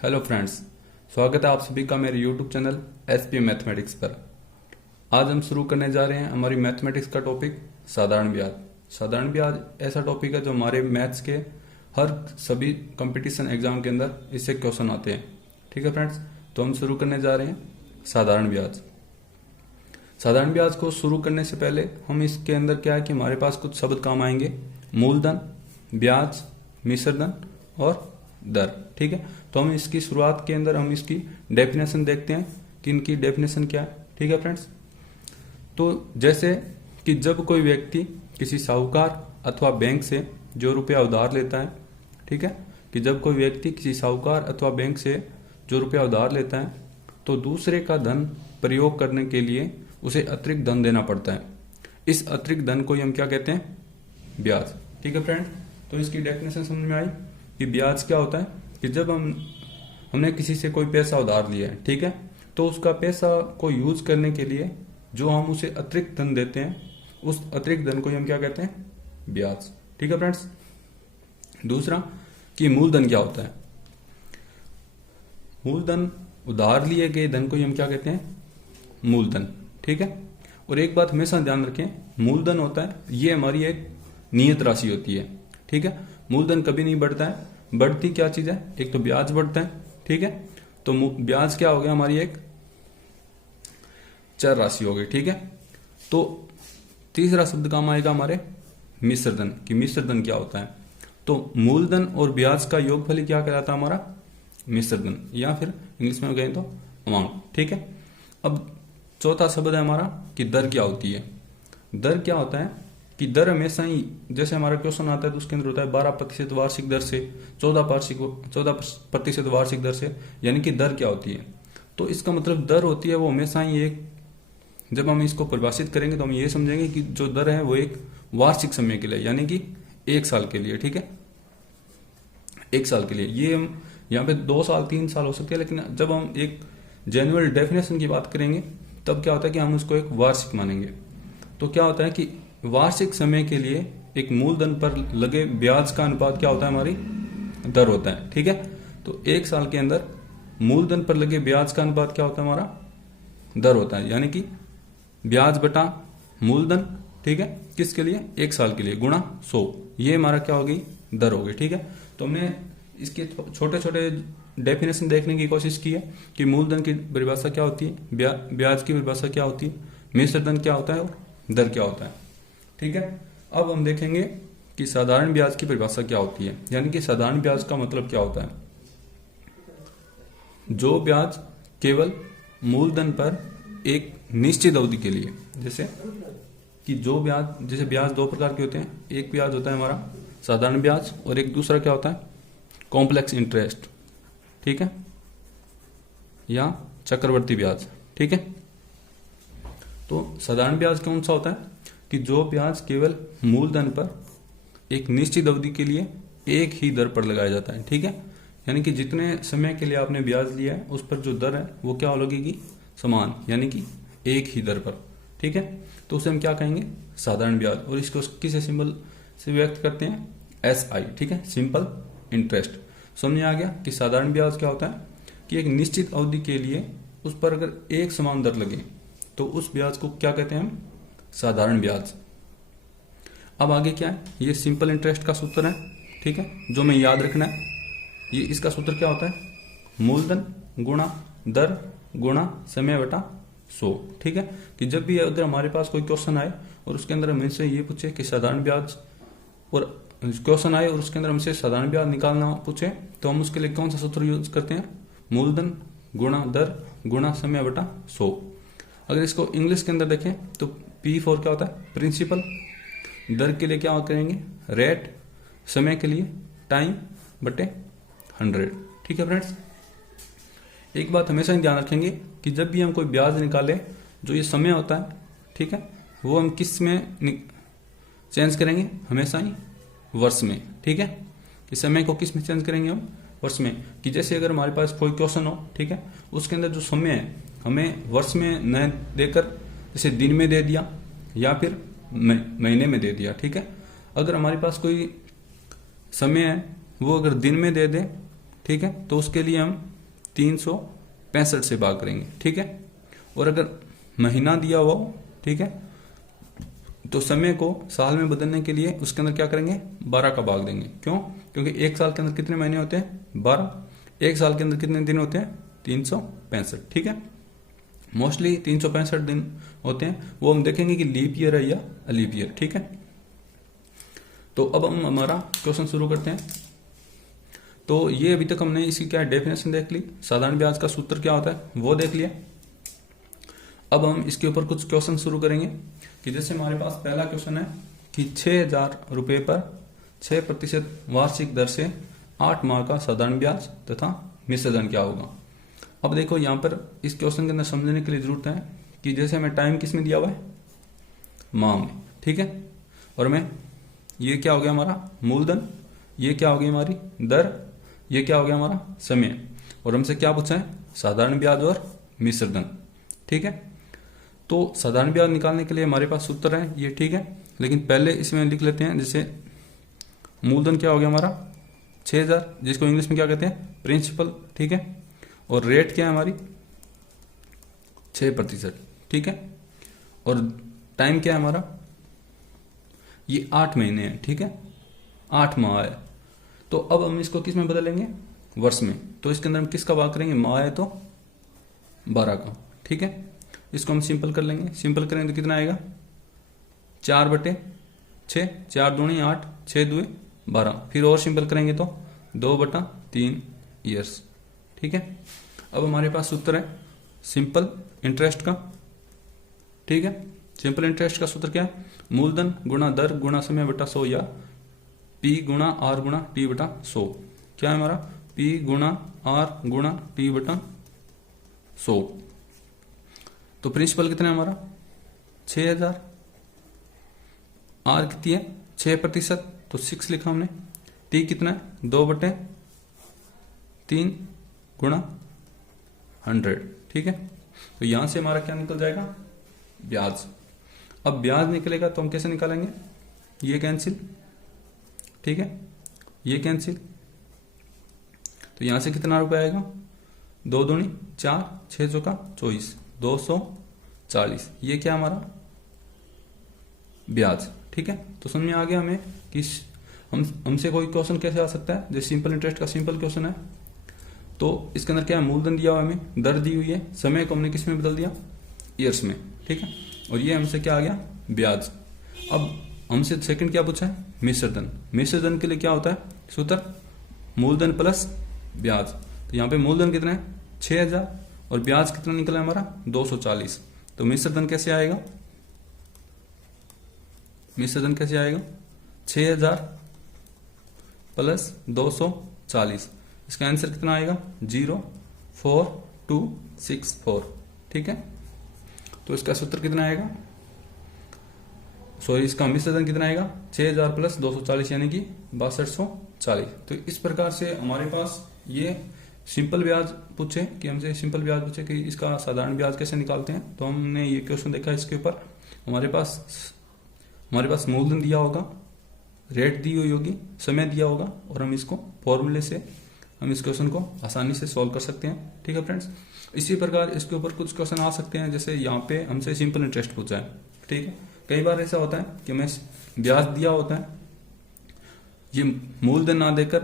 Hello friends, स्वागत है आप सभी का मेरे यूट्यूब चैनल एसपी मैथमेटिक्स पर। आज हम शुरू करने जा रहे हैं हमारी मैथमेटिक्स का टॉपिक साधारण ब्याज। साधारण ब्याज ऐसा टॉपिक है जो हमारे मैथ्स के हर सभी कंपटीशन एग्जाम के अंदर इससे क्वेश्चन आते हैं। ठीक है फ्रेंड्स, तो हम शुरू करने जा रहे हैं साधारण ब्याज। साधारण ब्याज को शुरू करने से पहले हम इसके अंदर क्या है कि हमारे पास कुछ शब्द काम आएंगे: मूलधन, ब्याज, मिश्रधन और दर। ठीक है, तो हम इसकी शुरुआत के अंदर हम इसकी डेफिनेशन देखते हैं कि इनकी डेफिनेशन क्या है। ठीक है फ्रेंड्स, तो जैसे कि जब कोई व्यक्ति किसी साहूकार अथवा बैंक से जो रुपया उधार लेता है, ठीक है, कि जब कोई व्यक्ति किसी साहूकार अथवा बैंक से जो रुपया उधार लेता है तो दूसरे का धन प्रयोग करने के लिए उसे अतिरिक्त धन देना पड़ता है। इस अतिरिक्त धन को हम क्या कहते हैं? ब्याज। ठीक है फ्रेंड, तो इसकी डेफिनेशन समझ में आई कि ब्याज क्या होता है कि जब हमने किसी से कोई पैसा उधार लिया है, ठीक है, तो उसका पैसा को यूज करने के लिए जो हम उसे अतिरिक्त धन देते हैं, उस अतिरिक्त धन को हम क्या कहते हैं? ब्याज। ठीक है फ्रेंड्स, दूसरा कि मूलधन क्या होता है? मूलधन, उधार लिए गए धन को हम क्या कहते हैं? मूलधन। ठीक है, और एक बात हमेशा ध्यान रखें, मूलधन होता है ये हमारी एक नियत राशि होती है। ठीक है, मूलधन कभी नहीं बढ़ता है। बढ़ती क्या चीज है? एक तो ब्याज बढ़ता है। ठीक है, तो ब्याज क्या हो गया? हमारी एक चर राशि हो गई। ठीक है, तो तीसरा शब्द काम आएगा हमारे मिश्रधन, कि मिश्रधन क्या होता है? तो मूलधन और ब्याज का योगफल क्या कहलाता है? हमारा मिश्रधन, या फिर इंग्लिश में कहें तो अमाउंट। ठीक है, अब चौथा शब्द है हमारा कि दर क्या होती है? दर क्या होता है कि दर हमेशा ही, जैसे हमारा क्वेश्चन आता है तो उसके अंदर होता है 12% वार्षिक दर से 14% वार्षिक दर से, यानी कि दर क्या होती है? तो इसका मतलब दर होती है वो हमेशा ही एक, जब हम इसको परिभाषित करेंगे तो हम ये समझेंगे कि जो दर है वो एक वार्षिक समय के लिए, यानी कि एक साल के लिए। ठीक है, एक साल के लिए। ये हम यहाँ पे 2 साल 3 साल हो सकते हैं, लेकिन जब हम एक जेन्युइन डेफिनेशन की बात करेंगे तब क्या होता है कि हम उसको एक वार्षिक मानेंगे। तो क्या होता है कि वार्षिक समय के लिए एक मूलधन पर लगे ब्याज का अनुपात क्या होता है? हमारी दर होता है। ठीक है, तो एक साल के अंदर मूलधन पर लगे ब्याज का अनुपात क्या होता है? हमारा दर होता है, यानी कि ब्याज बटा मूलधन। ठीक है, किसके लिए? एक साल के लिए, गुणा 100। ये हमारा क्या हो गई? दर हो गई। ठीक है, तो हमने इसके छोटे छोटे डेफिनेशन देखने की कोशिश की है कि मूलधन की परिभाषा क्या होती है, ब्याज की परिभाषा क्या होती है, मिश्रधन क्या होता है और दर क्या होता है। ठीक है, अब हम देखेंगे कि साधारण ब्याज की परिभाषा क्या होती है, यानी कि साधारण ब्याज का मतलब क्या होता है? जो ब्याज केवल मूलधन पर एक निश्चित अवधि के लिए, जैसे कि जो ब्याज, जैसे ब्याज 2 प्रकार के होते हैं। एक ब्याज होता है हमारा साधारण ब्याज और एक दूसरा क्या होता है? Complex interest. ठीक है, या चक्रवर्ती ब्याज। ठीक है, तो साधारण ब्याज कौन सा होता है कि जो ब्याज केवल मूलधन पर एक निश्चित अवधि के लिए एक ही दर पर लगाया जाता है। ठीक है, यानी कि जितने समय के लिए आपने ब्याज लिया है उस पर जो दर है वो क्या लगेगी? समान, यानी कि एक ही दर पर। ठीक है, तो उसे हम क्या कहेंगे? साधारण ब्याज। और इसको किस सिंबल से व्यक्त करते हैं? SI। ठीक है, सिंपल इंटरेस्ट। समझ आ गया कि साधारण ब्याज क्या होता है कि एक निश्चित अवधि के लिए उस पर अगर एक समान दर लगे तो उस ब्याज को क्या कहते हैं हम? साधारण ब्याज। अब आगे क्या है? ये सिंपल इंटरेस्ट का सूत्र है। ठीक है, जो हमें याद रखना है, ये इसका सूत्र क्या होता है? मूलधन गुणा दर गुणा समय बटा 100। ठीक है, कि जब भी अगर हमारे पास कोई क्वेश्चन आए और उसके अंदर हमसे ये पूछे कि साधारण ब्याज, और क्वेश्चन आए और उसके अंदर हमसे साधारण ब्याज निकालना पूछे, तो हम उसके लिए कौन सा सूत्र यूज करते हैं? मूलधन गुणा दर गुणा समय बटा 100। अगर इसको इंग्लिश के अंदर देखें तो P4 क्या होता है? प्रिंसिपल। दर के लिए क्या करेंगे? रेट। समय के लिए टाइम बटे 100। ठीक है फ्रेंड्स, एक बात हमेशा ही ध्यान रखेंगे कि जब भी हम कोई ब्याज निकाले, जो ये समय होता है, ठीक है, वो हम किस में चेंज करेंगे? हमेशा ही वर्ष में। ठीक है, कि समय को किस में चेंज करेंगे हम? वर्ष में। कि जैसे अगर हमारे पास कोई क्वेश्चन हो, ठीक है, उसके अंदर जो समय है हमें वर्ष में न देकर जैसे दिन में दे दिया या फिर महीने में दे दिया। ठीक है, अगर हमारे पास कोई समय है वो अगर दिन में दे दे, ठीक है, तो उसके लिए हम 365 से भाग करेंगे, ठीक है। और अगर महीना दिया हुआ हो, ठीक है, तो समय को साल में बदलने के लिए उसके अंदर क्या करेंगे, 12 का भाग देंगे। क्यों? क्योंकि एक साल के अंदर कितने महीने होते हैं, 12। एक साल के अंदर कितने दिन होते हैं, 365, ठीक है। मोस्टली 365 दिन होते हैं, वो हम देखेंगे कि लीप ईयर है या अलीप ईयर, ठीक है। तो अब हम हमारा क्वेश्चन शुरू करते हैं। तो ये अभी तक हमने इसकी क्या डेफिनेशन देख ली, साधारण ब्याज का सूत्र क्या होता है वो देख लिया। अब हम इसके ऊपर कुछ क्वेश्चन शुरू करेंगे कि जैसे हमारे पास पहला क्वेश्चन है कि 6,000 रुपये पर 6% वार्षिक दर से 8 माह का साधारण ब्याज तथा मिश्र धन क्या होगा। अब देखो यहाँ पर इस क्वेश्चन के अंदर समझने के लिए जरूरत है कि जैसे हमें टाइम किस में दिया हुआ है, माह में, ठीक है। और मैं ये क्या हो गया हमारा मूलधन, ये क्या हो गई हमारी दर, ये क्या हो गया हमारा समय, और हमसे क्या पूछा है, साधारण ब्याज और मिश्र धन, ठीक है। तो साधारण ब्याज निकालने के लिए हमारे पास सूत्र है ये, ठीक है। लेकिन पहले इसमें लिख लेते हैं, जैसे मूलधन क्या हो गया हमारा 6,000, जिसको इंग्लिश में क्या कहते हैं, प्रिंसिपल, ठीक है। और रेट क्या है हमारी 6%, ठीक है। और टाइम क्या है हमारा, ये 8 महीने है, ठीक है, 8 माह है। तो अब हम इसको किस में बदलेंगे, वर्ष में। तो इसके अंदर हम किसका भाग करेंगे, माह है तो 12 का, ठीक है। इसको हम सिंपल कर लेंगे, सिंपल करेंगे तो कितना आएगा 4/6, 4 दूनी 8, 6 दुए 12। फिर और सिंपल करेंगे तो 2/3 ईयर्स, ठीक है। अब हमारे पास सूत्र है सिंपल इंटरेस्ट का, ठीक है। सिंपल इंटरेस्ट का सूत्र क्या है, मूलधन गुणा दर गुणा समय बटा 100 या P गुणा R गुणा T बटा 100। क्या है हमारा P गुणा R गुणा T बटा 100। तो प्रिंसिपल कितना है हमारा 6,000, R कितनी है 6%, तो 6 लिखा हमने। T कितना है 2/3 गुणा 100, ठीक है। तो यहां से हमारा क्या निकल जाएगा, ब्याज। अब ब्याज निकलेगा तो हम कैसे निकालेंगे, ये कैंसिल, ठीक है, ये कैंसिल। तो यहां से कितना रुपए आएगा, 2 दूनी 4, 6 चौका 24, 240। ये क्या हमारा ब्याज, ठीक है। तो समझ में आ गया हमें कि हमसे कोई क्वेश्चन कैसे आ सकता है, जैसे सिंपल इंटरेस्ट का सिंपल क्वेश्चन है तो इसके अंदर क्या है, मूलधन दिया हुआ हमें, दर दी हुई है, समय को हमने किस में बदल दिया, ईयर्स में, ठीक है। और ये हमसे क्या आ गया, ब्याज। अब हमसे सेकंड क्या पूछा है, मिश्र धन। मिश्र धन के लिए क्या होता है सूत्र, मूलधन प्लस ब्याज। तो यहाँ पे मूलधन कितना है 6,000 और ब्याज कितना निकला हमारा 240। तो मिश्र धन कैसे आएगा, मिश्र धन कैसे आएगा 6,000 प्लस 240। इसका आंसर कितना आएगा 04264, ठीक है। तो इसका सूत्र कितना आएगा, सॉरी इसका मिश्र धन कितना आएगा 6,000 प्लस 240 यानी कि 6240। तो इस प्रकार से हमारे पास ये सिंपल ब्याज पूछे कि हमसे सिंपल ब्याज पूछे कि इसका साधारण ब्याज कैसे निकालते हैं, तो हमने ये क्वेश्चन देखा। इसके ऊपर हमारे पास मूलधन दिया होगा, रेट दी हुई होगी, समय दिया होगा, और हम इसको फॉर्मूले से हम इस क्वेश्चन को आसानी से सॉल्व कर सकते हैं, ठीक है फ्रेंड्स। इसी प्रकार इसके ऊपर कुछ क्वेश्चन आ सकते हैं, जैसे यहाँ पे हमसे सिंपल इंटरेस्ट पूछा है, ठीक है। कई बार ऐसा होता है कि हमें ब्याज दिया होता है, ये मूलधन ना देकर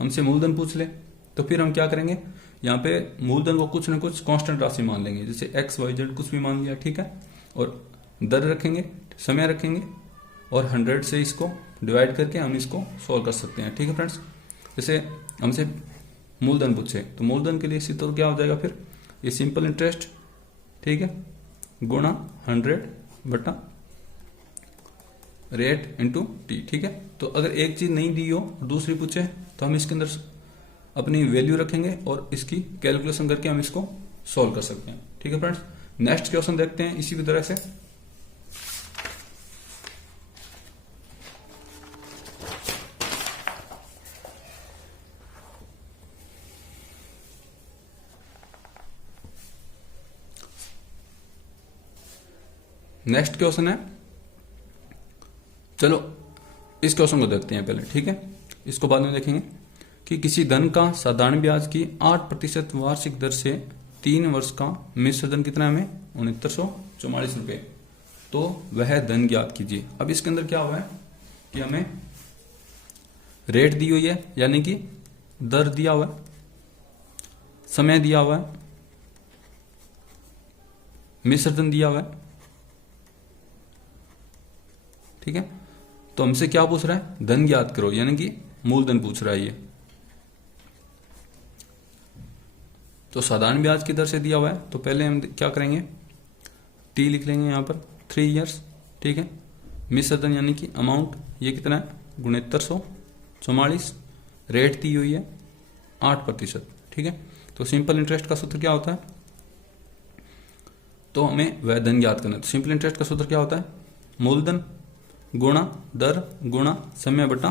हमसे मूलधन पूछ ले, तो फिर हम क्या करेंगे, यहाँ पे मूलधन को कुछ ना कुछ कांस्टेंट राशि मान लेंगे, जैसे XYZ कुछ भी मान लिया, ठीक है। और दर रखेंगे, समय रखेंगे, और 100 से इसको डिवाइड करके हम इसको सॉल्व कर सकते हैं, ठीक है फ्रेंड्स। जैसे हमसे मूलधन पूछे तो मूलधन के लिए इसी तो क्या हो जाएगा, फिर ये सिंपल इंटरेस्ट, ठीक है, गुणा 100 बटा रेट इंटू टी, ठीक है। तो अगर एक चीज नहीं दी हो और दूसरी पूछे तो हम इसके अंदर अपनी वैल्यू रखेंगे और इसकी कैलकुलेशन करके हम इसको सॉल्व कर सकते हैं, ठीक है फ्रेंड्स। नेक्स्ट क्वेश्चन देखते हैं इसी की तरह से। नेक्स्ट क्वेश्चन है, चलो इस क्वेश्चन को देखते हैं पहले, ठीक है, इसको बाद में देखेंगे। कि किसी धन का साधारण ब्याज की 8% वार्षिक दर से 3 वर्ष का मिश्र धन कितना है हमें 6944 रुपए, तो वह धन ज्ञात कीजिए। अब इसके अंदर क्या हुआ है कि हमें रेट दी हुई है, यानी कि दर दिया हुआ है, समय दिया हुआ है, मिश्र धन दिया हुआ है, ठीक है। तो हमसे क्या पूछ रहा है, धन ज्ञात करो, यानी कि मूलधन पूछ रहा है ये। तो साधारण ब्याज की दर से दिया हुआ है, तो पहले हम क्या करेंगे, टी लिख लेंगे यहां पर 3 इयर्स, ठीक है। मिश्र धन यानी कि अमाउंट ये कितना है 6944, रेट दी हुई है 8%, ठीक है। तो सिंपल इंटरेस्ट का सूत्र क्या होता है, तो हमें वह धन ज्ञात करना है। तो सिंपल इंटरेस्ट का सूत्र क्या होता है, मूलधन गुणा दर गुणा समय बटा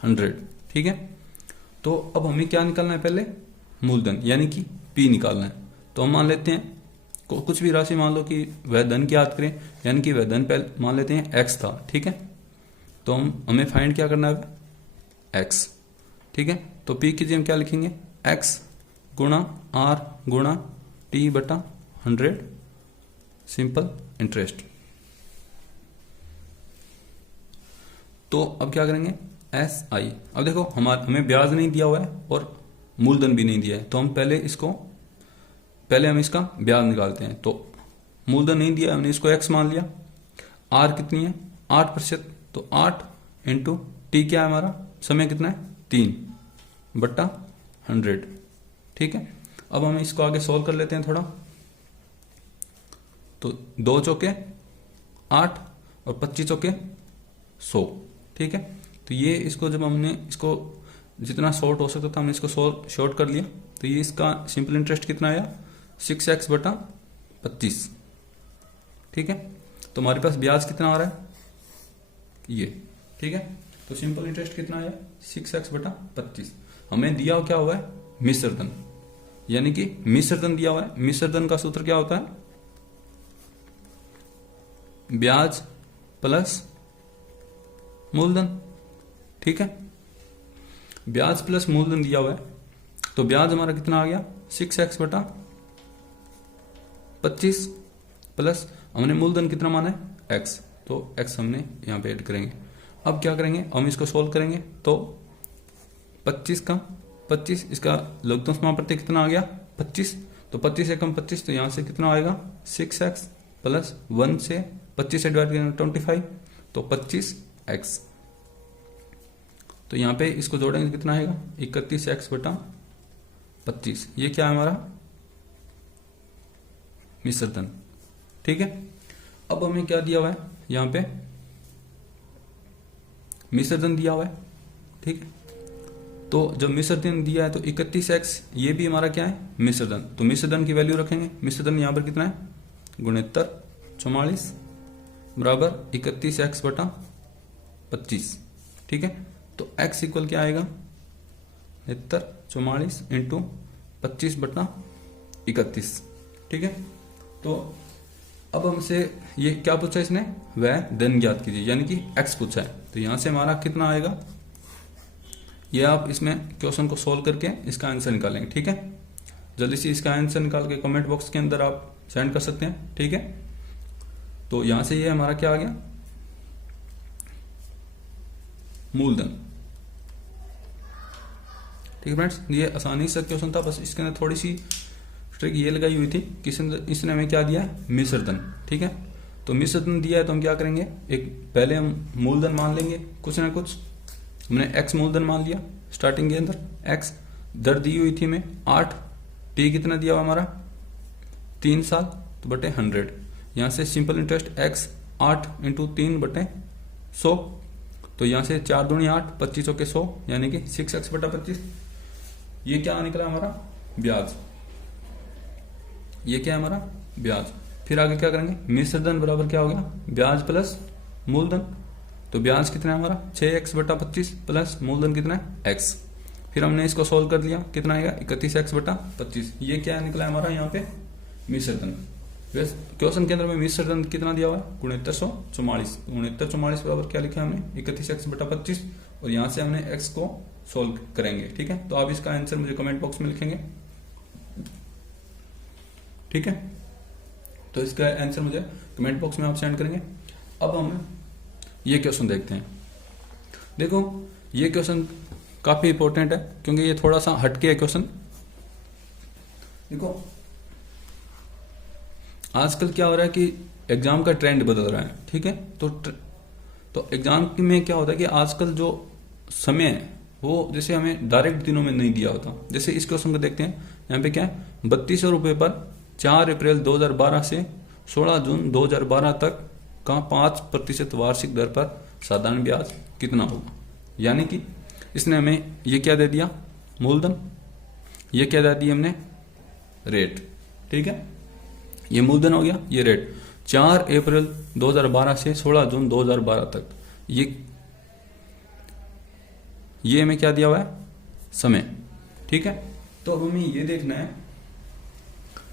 100, ठीक है। तो अब हमें क्या निकालना है, पहले मूलधन यानी कि पी निकालना है। तो हम मान लेते हैं कुछ भी राशि मान लो कि वह धन ज्ञात करें, यानी कि वह धन पहले मान लेते हैं एक्स था, ठीक है। तो हमें फाइंड क्या करना है, एक्स, ठीक है। तो पी की जगह हम क्या लिखेंगे, एक्स गुणा आर गुणा टी बटा 100 सिंपल इंटरेस्ट। तो अब क्या करेंगे, एस आई। अब देखो हमें ब्याज नहीं दिया हुआ है और मूलधन भी नहीं दिया है, तो हम पहले हम इसका ब्याज निकालते हैं। तो मूलधन नहीं दिया, हमने इसको एक्स मान लिया, आर कितनी है 8%, तो 8 इंटू टी क्या है हमारा, समय कितना है 3 बट्टा 100, ठीक है। अब हम इसको आगे सोल्व कर लेते हैं थोड़ा। तो 2 चौके 8 और 25 चौके 100, ठीक है। तो ये इसको जब हमने इसको जितना शॉर्ट हो सकता था हमने इसको शॉर्ट कर लिया, तो ये इसका सिंपल इंटरेस्ट कितना आया 6x बटा 25, ठीक है। तो हमारे पास ब्याज कितना आ रहा है ये, ठीक है। तो सिंपल इंटरेस्ट कितना आया 6x बटा 25। हमें दिया क्या हुआ है मिश्र धन, यानी कि मिश्र धन दिया हुआ है। मिश्र धन का सूत्र क्या होता है, ब्याज प्लस मूलधन, ठीक है। ब्याज प्लस मूलधन दिया हुआ है, तो ब्याज हमारा कितना आ गया 6x बटा 25 प्लस हमने मूलधन कितना माना है x, तो x हमने यहां पे ऐड करेंगे। अब क्या करेंगे, हम इसको सोल्व करेंगे, तो 25 का 25 इसका लघुत्तम समापत्ति कितना आ गया 25, तो 25 से कम 25, तो यहां से कितना आएगा 6x प्लस 1 से 25 से डिवाइड करेंगे 25, तो 25x। तो यहां पे इसको जोड़ेंगे कितना आएगा 31x बटा 25, ये क्या है हमारा मिश्र धन, ठीक है। अब हमें क्या दिया हुआ है, यहां पे मिश्र धन दिया हुआ है, ठीक है। तो जब मिश्र धन दिया है तो 31x ये भी हमारा क्या है मिश्र धन, तो मिश्र धन की वैल्यू रखेंगे। मिश्र धन यहां पर कितना है 6944 बराबर 31x बटा 25, ठीक है। तो x इक्वल क्या आएगा 6944 इंटू 25 बटा 31, ठीक है। तो अब हमसे ये क्या पूछा इसने, वह धन ज्ञात कीजिए, यानी कि x पूछा है। तो यहां से हमारा कितना आएगा, ये आप इसमें क्वेश्चन को सोल्व करके इसका आंसर निकालेंगे, ठीक है। जल्दी से इसका आंसर निकाल के कमेंट बॉक्स के अंदर आप सेंड कर सकते हैं, ठीक है। तो यहां से ये हमारा क्या आ गया मूलधन, ठीक है फ्रेंड्स। ये आसानी से क्वेश्चन था, बस इसके अंदर थोड़ी सी ट्रिक ये लगाई हुई थी कि इसने हमें क्या दिया है मिश्र धन, ठीक है। तो मिश्र धन दिया है तो हम क्या करेंगे, एक पहले हम मूलधन मान लेंगे कुछ ना कुछ। हमने x मूलधन मान लिया स्टार्टिंग के अंदर, x दर दी हुई थी हमें 8, t कितना दिया हुआ हमारा 3 साल, तो बटे 100। यहां से सिंपल इंटरेस्ट x 8 इंटू 3 बटे 100, तो यहां से 4 दूनी 8, 25 के 100 यानी कि 6x बटा 25। ये क्या निकला हमारा ब्याज, ये क्या है हमारा ब्याज। फिर आगे क्या करेंगे, मिश्र धन बराबर क्या हो गया ब्याज प्लस मूलधन, तो ब्याज कितना है हमारा 6x बटा 25 प्लस मूलधन कितना है x। फिर हमने इसको सोल्व कर लिया, कितना आएगा 31x बटा 25। ये क्या निकला हमारा यहाँ पे मिश्र धन। क्वेश्चन के अंदर में मिश्र धन कितना दिया हुआ है 6944 बराबर क्या लिखा हमने 31x बटा 25, और यहाँ से हमने x को सोल्व करेंगे। ठीक है, तो आप इसका आंसर मुझे कमेंट बॉक्स में लिखेंगे। ठीक है, तो इसका आंसर मुझे कमेंट बॉक्स में आप सेंड करेंगे। अब हम ये क्वेश्चन देखते हैं। देखो ये क्वेश्चन काफी इंपॉर्टेंट है क्योंकि ये थोड़ा सा हटके है क्वेश्चन। देखो आजकल क्या हो रहा है कि एग्जाम का ट्रेंड बदल रहा है। ठीक है, तो एग्जाम में क्या होता है कि आजकल जो समय है वो जैसे हमें डायरेक्ट दिनों में नहीं दिया होता। जैसे इस क्वेश्चन को देखते हैं, यहाँ पे क्या है, 3200 रुपये पर 4 अप्रैल 2012 से 16 जून 2012 तक का 5% वार्षिक दर पर साधारण ब्याज कितना होगा। यानी कि इसने हमें ये क्या दे दिया, मूलधन, ये क्या दे दिया हमने, रेट। ठीक है, ये मूलधन हो गया, ये रेट। 4 अप्रैल 2012 से 16 जून 2012 तक ये हमें क्या दिया हुआ है, समय। ठीक है, तो अब हमें ये देखना है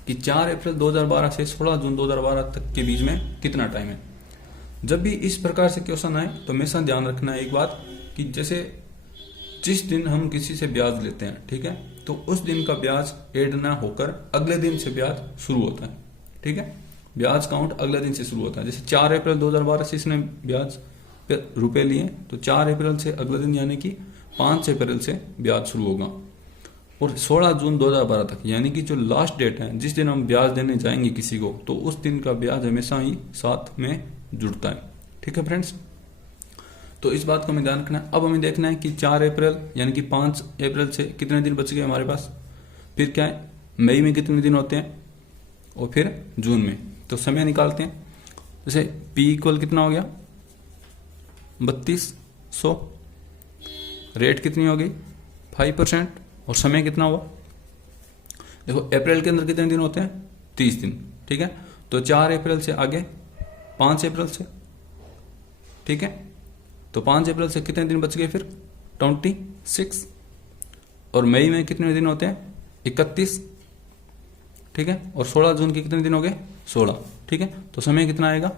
कि 4 अप्रैल 2012 से 16 जून 2012 तक के बीच में कितना टाइम है। जब भी इस प्रकार से क्वेश्चन आए तो हमेशा ध्यान रखना है एक बात कि जैसे जिस दिन हम किसी से ब्याज लेते हैं, ठीक है, तो उस दिन का ब्याज ऐड ना होकर अगले दिन से ब्याज शुरू होता है। ठीक है, ब्याज काउंट अगले दिन से शुरू होता है। जैसे 4 अप्रैल 2012 से इसने ब्याज पे रुपए लिए, तो 4 अप्रैल से अगले दिन यानी कि 5 अप्रैल से ब्याज शुरू होगा। और 16 जून 2012 तक यानी कि जो लास्ट डेट है जिस दिन हम ब्याज देने जाएंगे किसी को, तो उस दिन का ब्याज हमेशा ही साथ में जुड़ता है। ठीक है फ्रेंड्स, तो इस बात को हमें ध्यान रखना है। अब हमें देखना है कि 4 अप्रैल यानी कि 5 अप्रैल से कितने दिन बच गए हमारे पास। फिर क्या है, मई में कितने दिन होते हैं और फिर जून में। तो समय निकालते हैं। जैसे P इक्वल कितना हो गया, 3200, रेट कितनी हो गई 5%, और समय कितना हुआ। देखो अप्रैल के अंदर कितने दिन होते हैं, 30 दिन। ठीक है, तो 4 अप्रैल से आगे 5 अप्रैल से। ठीक है, तो 5 अप्रैल से कितने दिन बच गए फिर 26। और मई में कितने दिन होते हैं 31। ठीक है, और 16 जून के कितने दिन हो गए 16। ठीक है, तो समय कितना आएगा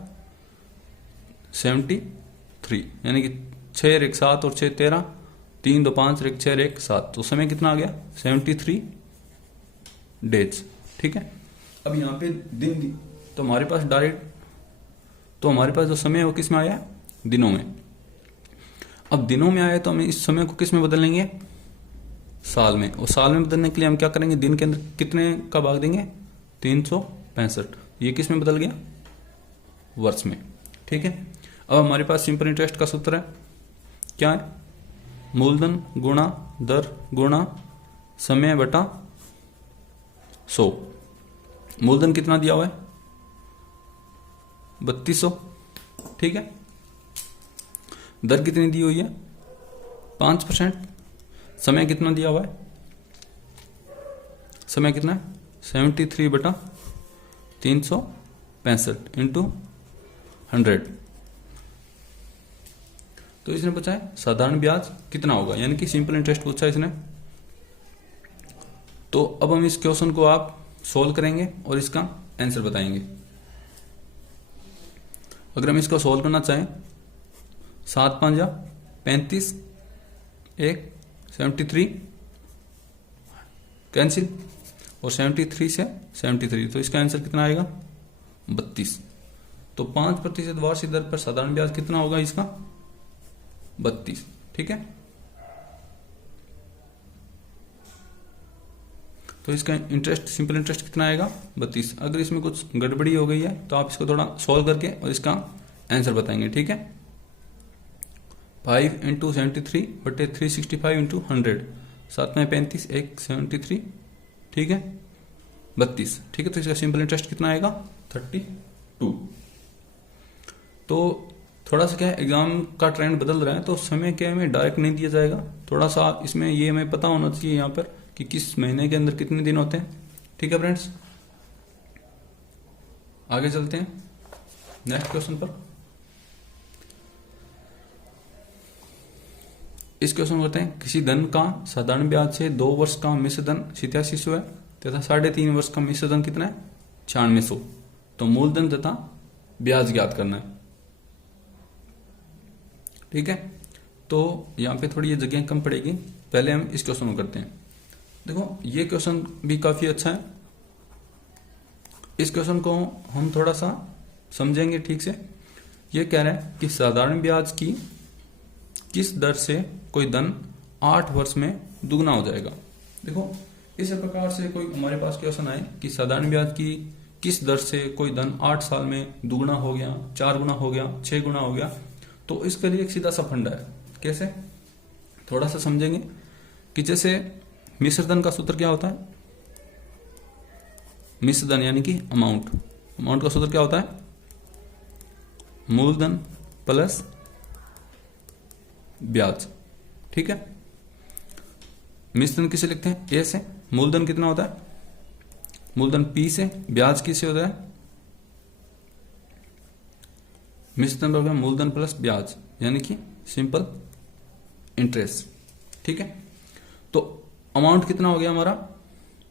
73, यानी कि 6 1 7 और 6 13, 3 2 5 1 6 1 7, तो समय कितना आ गया 73 डेज। ठीक है, अब यहाँ पे दिन, तो हमारे पास डायरेक्ट, तो हमारे पास जो समय है वो किस में आया, दिनों में। अब दिनों में आया तो हम इस समय को किस में बदल लेंगे, साल में। और साल में बदलने के लिए हम क्या करेंगे, दिन के अंदर कितने का भाग देंगे 365। ये किस में बदल गया, वर्ष में। ठीक है, अब हमारे पास सिंपल इंटरेस्ट का सूत्र है, क्या है, मूलधन गुणा दर गुणा समय बटा 100। मूलधन कितना दिया हुआ है 3200। ठीक है, दर कितनी दी हुई है 5%। समय कितना दिया हुआ है, समय कितना है 73 बटा 365 इंटू 100। तो इसने पूछा है साधारण ब्याज कितना होगा, यानी कि सिंपल इंटरेस्ट पूछा है इसने। तो अब हम इस क्वेश्चन को आप सोल्व करेंगे और इसका आंसर बताएंगे। अगर हम इसको सोल्व करना चाहें, 7 5 35, 1 73 कैंसिल, और 73 से 73, तो इसका आंसर कितना आएगा 32। तो 5% वार्षिक दर पर साधारण ब्याज कितना होगा इसका 32। ठीक है, तो इसका इंटरेस्ट, सिंपल इंटरेस्ट कितना आएगा 32। अगर इसमें कुछ गड़बड़ी हो गई है तो आप इसको थोड़ा सॉल्व करके और इसका आंसर बताएंगे। ठीक है, 5 इंटू 73 बटे 365 इंटू 100, 7 में 35, 1 73, ठीक है 32। ठीक है, तो इसका सिंपल इंटरेस्ट कितना आएगा 32। तो थोड़ा सा क्या है, एग्जाम का ट्रेंड बदल रहा है, तो समय क्या हमें डायरेक्ट नहीं दिया जाएगा। थोड़ा सा इसमें ये हमें पता होना चाहिए यहाँ पर कि किस महीने के अंदर कितने दिन होते हैं। ठीक है फ्रेंड्स, आगे चलते हैं नेक्स्ट क्वेश्चन पर। इस क्वेश्चन करते हैं, किसी धन का साधारण ब्याज से 2 वर्ष का मिश्र धन 8700 है तथा 3.5 वर्ष का मिश्र धन कितना है 9600। तो मूलधन तथा ब्याज ज्ञात करना है। ठीक है, तो यहाँ पे थोड़ी ये जगह कम पड़ेगी, पहले हम इस क्वेश्चन को करते हैं। देखो ये क्वेश्चन भी काफी अच्छा है। इस क्वेश्चन को हम थोड़ा सा समझेंगे ठीक से। ये कह रहा है कि साधारण ब्याज की किस दर से कोई धन 8 वर्ष में दुगना हो जाएगा। देखो इस प्रकार से कोई हमारे पास क्वेश्चन आए कि साधारण ब्याज की किस दर से कोई धन 8 साल में दुगना हो गया, 4 गुना हो गया, 6 गुना हो गया, तो इसके लिए एक सीधा सा फंडा है। कैसे, थोड़ा सा समझेंगे कि जैसे मिश्र धन का सूत्र क्या होता है। मिश्र धन यानी कि अमाउंट का सूत्र क्या होता है, मूलधन प्लस ब्याज। ठीक है, मिश्र धन किसे लिखते हैं, ए से। मूलधन कितना होता है, मूलधन पी से। ब्याज किसे होता है, मिश्र धन बराबर मूलधन प्लस ब्याज यानी कि सिंपल इंटरेस्ट। ठीक है, तो अमाउंट कितना हो गया हमारा,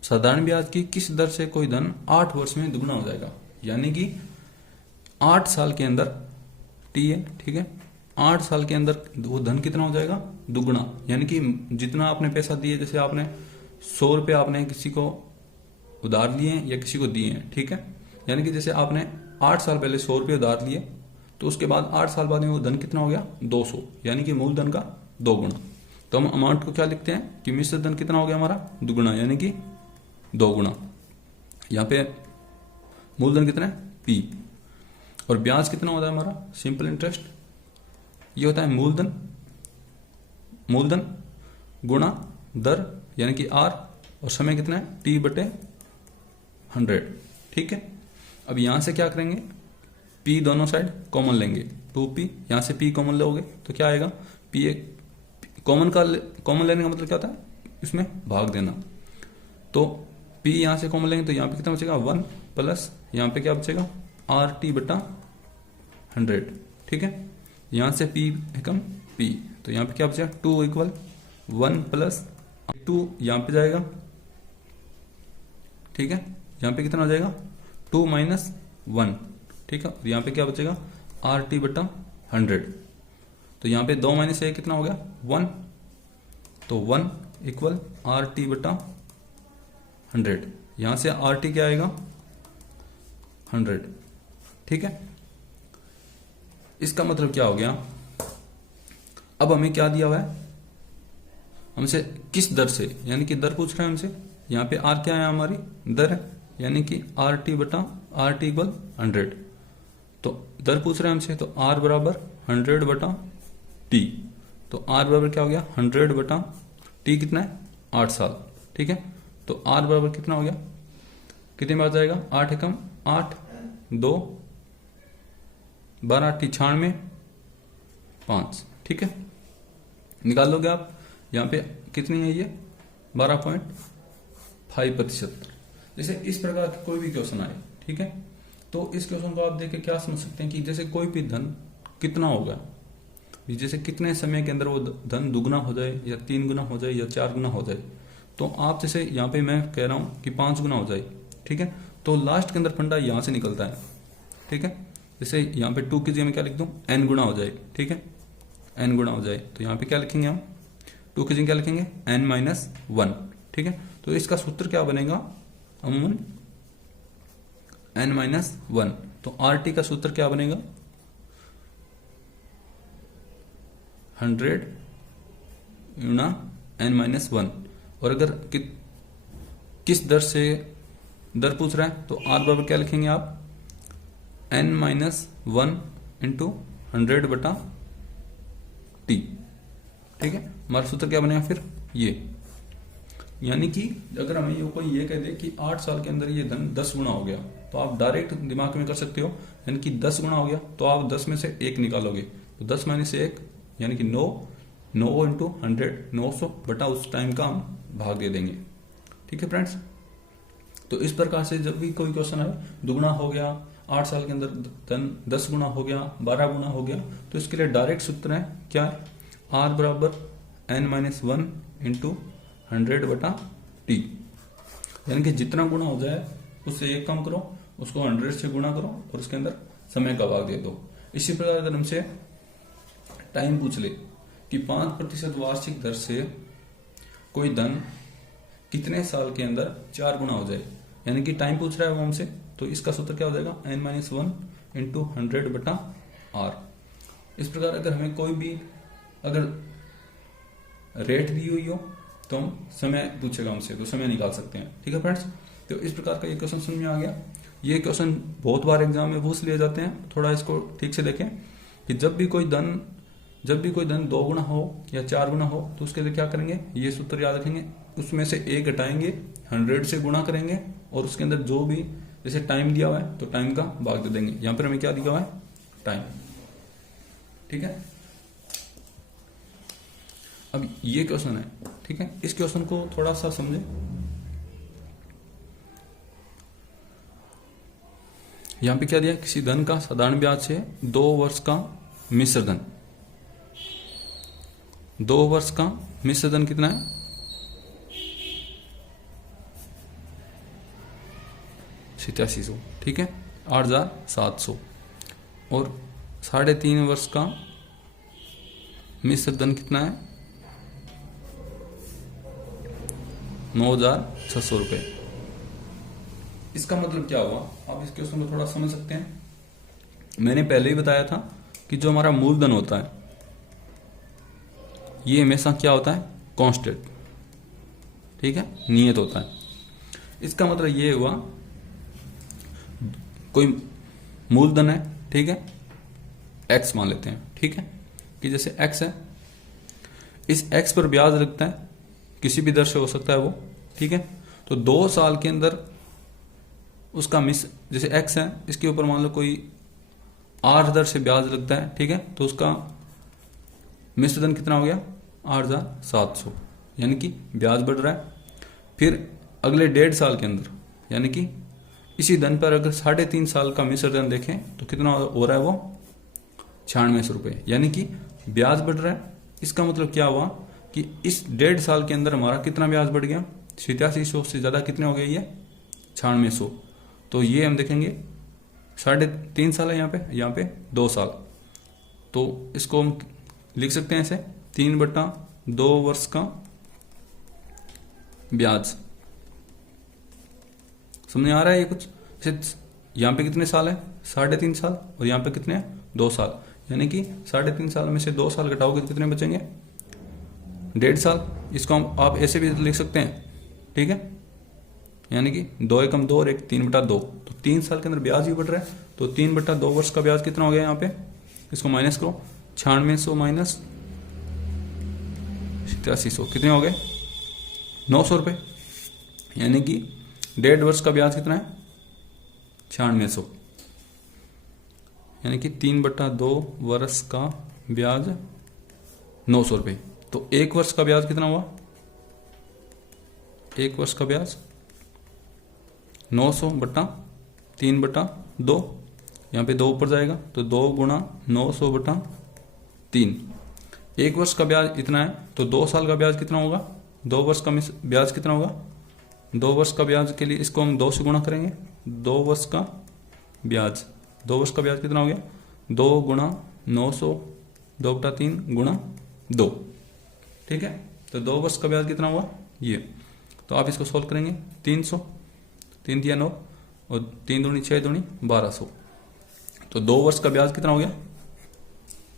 साधारण ब्याज की किस दर से कोई धन 8 वर्ष में दुगना हो जाएगा, यानी कि 8 साल के अंदर टी है। ठीक है, 8 साल के अंदर वो धन कितना हो जाएगा, दुगना। यानी कि जितना आपने पैसा दिए, जैसे आपने 100 रुपये आपने किसी को उधार लिए या किसी को दिए हैं। ठीक है, यानी कि जैसे आपने 8 साल पहले 100 रुपये उधार लिए, तो उसके बाद 8 साल बाद में वो धन कितना हो गया, 200, यानी कि मूलधन का 2 गुना। तो हम अमाउंट को क्या लिखते हैं कि मिश्र धन कितना हो गया हमारा, दुगुना, यानी कि 2 गुना। यहाँ पे मूलधन कितना है, पी, और ब्याज कितना होता है हमारा, सिंपल इंटरेस्ट। ये होता है मूलधन गुणा दर यानी कि आर, और समय कितना है, टी बटे 100। ठीक है, अब यहां से क्या करेंगे, पी दोनों साइड कॉमन लेंगे, 2p। यहां से p कॉमन लोगे तो क्या आएगा, p एक कॉमन लेने का मतलब क्या होता है, इसमें भाग देना। तो p यहां से कॉमन लेंगे तो यहां पे कितना बचेगा, 1 प्लस यहां पे क्या बचेगा, आर टी बटा 100। ठीक है, यहां से p एकम p, तो यहां पे क्या बचेगा, 2 इक्वल 1 प्लस 2 यहां पे जाएगा। ठीक है, यहां पे कितना हो जाएगा, 2 माइनस 1। ठीक है, और यहां पे क्या बचेगा, आर टी बटा 100। तो यहां पे 2 माइनस 1 कितना हो गया, 1, तो 1 इक्वल आर टी बटा 100। यहां से आर टी क्या आएगा, 100। ठीक है, इसका मतलब क्या हो गया, अब हमें क्या दिया हुआ है, हमसे किस दर से, यानी कि दर पूछ रहे हैं हमसे। यहाँ पे आर क्या है, हमारी दर है, यानी कि आर टी बटा आर टी इक्वल 100। तो दर पूछ रहे हैं हमसे, तो आर बराबर 100 बटा टी। तो आर बराबर क्या हो गया, 100 बटा टी कितना है, 8 साल। ठीक है, तो आर बराबर कितना हो गया, कितने बार जाएगा, 8 एकम 8, 2 12, 8 96, 5। ठीक है, निकाल लोगे आप। यहाँ पे कितनी है ये, 12.5%। जैसे इस प्रकार के कोई भी क्वेश्चन आए, ठीक है, तो इस क्वेश्चन को आप देख के क्या समझ सकते हैं कि जैसे कोई भी धन कितना होगा, जैसे कितने समय के अंदर वो धन दुगना हो जाए या 3 गुना हो जाए या 4 गुना हो जाए। तो आप जैसे यहाँ पे मैं कह रहा हूँ कि 5 गुना हो जाए। ठीक है, तो लास्ट के अंदर फंडा यहाँ से निकलता है। ठीक है, जैसे यहाँ पे 2 की जगह में क्या लिख दूँ, n गुना हो जाए। ठीक है, n गुना हो जाए, तो यहाँ पे क्या लिखेंगे हम, 2 की जगह क्या लिखेंगे, n-1। ठीक है, तो इसका सूत्र क्या बनेगा, अमूमन n-1। तो RT का सूत्र क्या बनेगा, 100 गुना n-1। और अगर किस दर से दर पूछ रहा है, तो R बराबर क्या लिखेंगे आप, n-1 इंटू 100 बटा t। ठीक है, हमारा सूत्र क्या बनेगा फिर ये, यानी कि अगर हमें कोई ये कह दे कि 8 साल के अंदर ये धन 10 गुना हो गया, तो आप डायरेक्ट दिमाग में कर सकते हो, यानी कि 10 गुना हो गया तो आप 10 में से 1 निकालोगे, तो 10 माइनस 1 यानी कि 9 इंटू 100, 900 बटा उस टाइम का हम भाग दे देंगे। ठीक है फ्रेंड्स, तो इस प्रकार से जब भी कोई क्वेश्चन आए, दुगुना हो गया, 8 साल के अंदर धन 10 गुना हो गया, 12 गुना हो गया, तो इसके लिए डायरेक्ट सूत्र है क्या, R बराबर n-1 इंटू 100 बटा t। यानी कि जितना गुना हो जाए उससे 1 कम करो, उसको 100 से गुना करो और उसके अंदर समय का भाग दे दो। इसी प्रकार अगर हमसे टाइम पूछ ले कि 5% वार्षिक दर से कोई धन कितने साल के अंदर 4 गुना हो जाए, यानी कि टाइम पूछ रहा है वो हमसे, तो इसका सूत्र क्या हो जाएगा, n-1 इंटू 100 बटा r। इस प्रकार अगर हमें कोई भी अगर रेट दी हुई हो तो हम समय पूछेगा हमसे तो समय निकाल सकते हैं। ठीक है फ्रेंड्स, तो इस प्रकार का ये क्वेश्चन समझ में आ गया। ये क्वेश्चन बहुत बार एग्जाम में पूछ लिए जाते हैं, थोड़ा इसको ठीक से देखें कि जब भी कोई धन 2 गुना हो या 4 गुना हो तो उसके लिए क्या करेंगे, ये सूत्र याद रखेंगे, उसमें से एक घटाएंगे, 100 से गुणा करेंगे और उसके अंदर जो भी जैसे टाइम दिया हुआ है तो टाइम का भाग दे देंगे। यहां पर हमें क्या दिया हुआ है, टाइम। ठीक है, अब ये क्वेश्चन है। ठीक है, इस क्वेश्चन को थोड़ा सा समझे। यहां पे क्या दिया, किसी धन का साधारण ब्याज से 2 वर्ष का मिश्र धन, 2 वर्ष का मिश्र धन कितना है, 8700। ठीक है, 8700 और 3.5 वर्ष का मिश्र धन कितना है, 9,600 रुपए। इसका मतलब क्या हुआ, आप इस क्वेश्चन को थोड़ा समझ सकते हैं। मैंने पहले ही बताया था कि जो हमारा मूलधन होता है ये हमेशा क्या होता है, कांस्टेंट। ठीक है, नियत होता है। इसका मतलब ये हुआ कोई मूलधन है, ठीक है, x मान लेते हैं। ठीक है, कि जैसे x है, इस x पर ब्याज लगता है, किसी भी दर से हो सकता है वो। ठीक है, तो 2 साल के अंदर उसका जैसे x है, इसके ऊपर मान लो कोई 8 दर से ब्याज लगता है। ठीक है, तो उसका मिश्र धन कितना हो गया, 8,700, यानी कि ब्याज बढ़ रहा है। फिर अगले 1.5 साल के अंदर, यानी कि इसी धन पर अगर 3.5 साल का मिश्र धन देखें तो कितना हो रहा है वो, 9600 रुपए, यानी कि ब्याज बढ़ रहा है। इसका मतलब क्या हुआ कि इस 1.5 साल के अंदर हमारा कितना ब्याज बढ़ गया, 8700 से ज्यादा कितने हो गए, ये 9600। तो ये हम देखेंगे 3.5 साल है यहाँ पे 2 साल, तो इसको हम लिख सकते हैं ऐसे 3/2 वर्ष का ब्याज। समझ आ रहा है ये कुछ, जैसे यहाँ पे कितने साल है, 3.5 साल, और यहाँ पे कितने हैं, 2 साल, यानी कि 3.5 साल में से 2 साल घटाओगे तो कितने बचेंगे, 1.5 साल। इसको हम आप ऐसे भी लिख सकते हैं। ठीक है, यानी कि 2 एकम 2 और 1 3/2, तो 3 साल के अंदर ब्याज ही बढ़ रहा है। तो 3/2 वर्ष का ब्याज कितना हो गया, यहाँ पे इसको माइनस करो, 9600 माइनस 8700 कितने हो गए, 900 रुपए, यानी कि 1.5 वर्ष का ब्याज कितना है, 9600, यानी कि 3/2 वर्ष का ब्याज 900 रुपए। तो 1 वर्ष का ब्याज कितना हुआ, 1 वर्ष का ब्याज 900 बटा 3/2, यहाँ पे 2 ऊपर जाएगा तो 2 गुणा 900 बटा 3। 1 वर्ष का ब्याज इतना है, तो 2 साल का ब्याज कितना होगा, 2 वर्ष का ब्याज कितना होगा, 2 वर्ष का ब्याज के लिए इसको हम 2 से गुणा करेंगे। 2 वर्ष का ब्याज, 2 वर्ष का ब्याज कितना हो गया, 2 गुणा 900 2/3 गुणा 2। ठीक है, तो 2 वर्ष का ब्याज कितना हुआ ये, तो आप इसको सोल्व करेंगे, 300, 3 दिया 9 और 3 दूनी 6 दूनी 1200, तो 2 वर्ष का ब्याज कितना हो गया,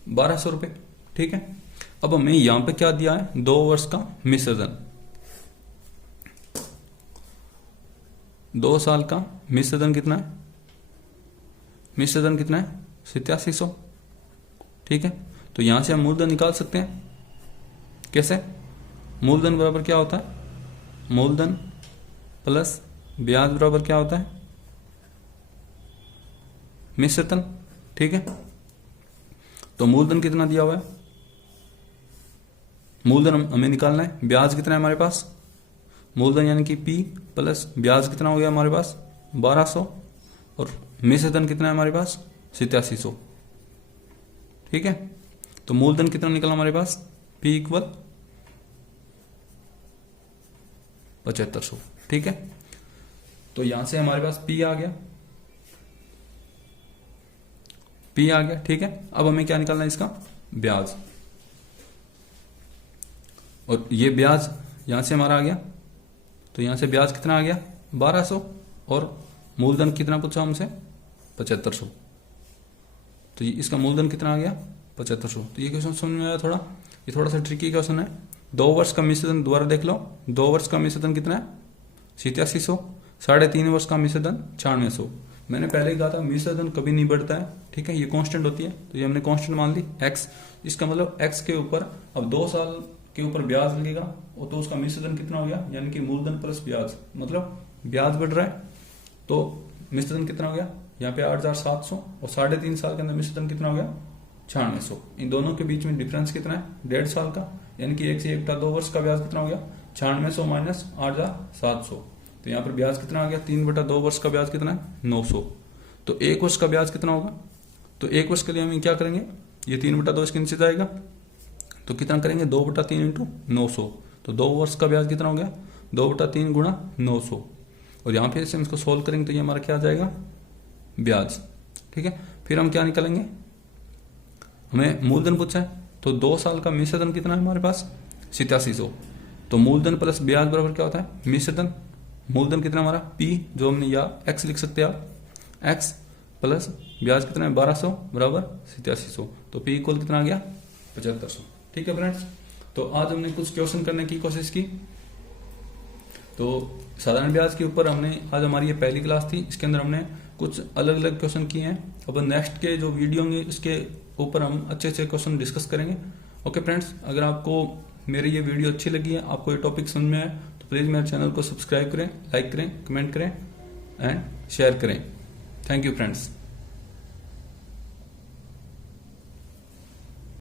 1200 रुपए। ठीक है, अब हमें यहां पे क्या दिया है, 2 वर्ष का मिश्र धन, 2 साल का मिश्र धन कितना है, मिश्र धन कितना है, 8700। ठीक है, तो यहां से हम मूलधन निकाल सकते हैं। कैसे, मूलधन बराबर क्या होता है, मूलधन प्लस ब्याज बराबर क्या होता है, मिश्र धन। ठीक है, तो मूलधन कितना दिया हुआ है, मूलधन हमें निकालना है, ब्याज कितना है हमारे पास, मूलधन यानी कि P प्लस ब्याज कितना हो गया हमारे पास 1200, और मिश्र धन कितना है हमारे पास 8700। ठीक है, तो मूलधन कितना निकला हमारे पास, P इक्वल 7500। ठीक है, तो यहां से हमारे पास P आ गया, P आ गया। ठीक है, अब हमें क्या निकालना है, इसका ब्याज, और ये ब्याज यहां से हमारा आ गया, तो यहां से ब्याज कितना आ गया 1200 और मूलधन कितना पूछा हमसे 7500। तो इसका मूलधन कितना आ गया 7500। तो ये क्वेश्चन समझ में आया थोड़ा, ये थोड़ा सा ट्रिकी क्वेश्चन है। 2 वर्ष का मिश्रधन दोबारा देख लो, 2 वर्ष का मिश्रधन कितना है 8700, 3.5 वर्ष का मिश्रधन 9600। मैंने पहले ही कहा था मिश्रधन कभी नहीं बढ़ता है, ठीक है, ये कांस्टेंट होती है, तो ये हमने कांस्टेंट मान ली x। इसका मतलब x के ऊपर अब 2 साल के ऊपर ब्याज लगेगा, और तो उसका मिश्रधन कितना हो गया, यानी कि मूलधन प्लस ब्याज, मतलब ब्याज बढ़ रहा है तो मिश्रधन कितना हो गया यहाँ पे 8700, और 3.5 साल के अंदर मिश्रधन कितना हो गया 9600। इन दोनों के बीच में डिफरेंस कितना है 1.5 साल का, यानी कि 1 से 1 2 वर्ष का ब्याज कितना हो गया 9600 माइनस 8700। तो यहाँ पर ब्याज कितना आ गया 3/2 वर्ष का ब्याज कितना है 900। तो 1 वर्ष का ब्याज कितना होगा, तो 1 वर्ष के लिए हम क्या करेंगे, ये 3/2 इसके नीचे जाएगा, तो कितना करेंगे 2/3 इंटू 900। तो 2 वर्ष का ब्याज कितना हो गया 2/3 गुणा 900, और यहाँ पे से हम इसको सोल्व करेंगे तो ये हमारा क्या आ जाएगा ब्याज, ठीक है। फिर हम क्या निकालेंगे, हमें मूलधन पूछा है, तो 2 साल का मिश्रधन कितना है हमारे पास 8700। तो मूलधन प्लस ब्याज बराबर क्या होता है मिश्रधन, मूलधन कितना हमारा P जो हमने या x लिख सकते हैं आप, x प्लस ब्याज कितना है 1200 बराबर 8700। तो P इक्वल कितना आ गया 7500। ठीक है फ्रेंड्स, तो आज हमने कुछ क्वेश्चन करने की कोशिश की। तो साधारण ब्याज के ऊपर हमने आज हमारी ये पहली क्लास थी, इसके अंदर हमने कुछ अलग अलग क्वेश्चन किए हैं। अब नेक्स्ट के जो वीडियो होंगे उसके ऊपर हम अच्छे अच्छे क्वेश्चन डिस्कस करेंगे। ओके फ्रेंड्स, अगर आपको मेरी ये वीडियो अच्छी लगी है, आपको ये टॉपिक समझ में आए, तो प्लीज़ मेरे चैनल को सब्सक्राइब करें, लाइक करें, कमेंट करें एंड शेयर करें। Thank you friends.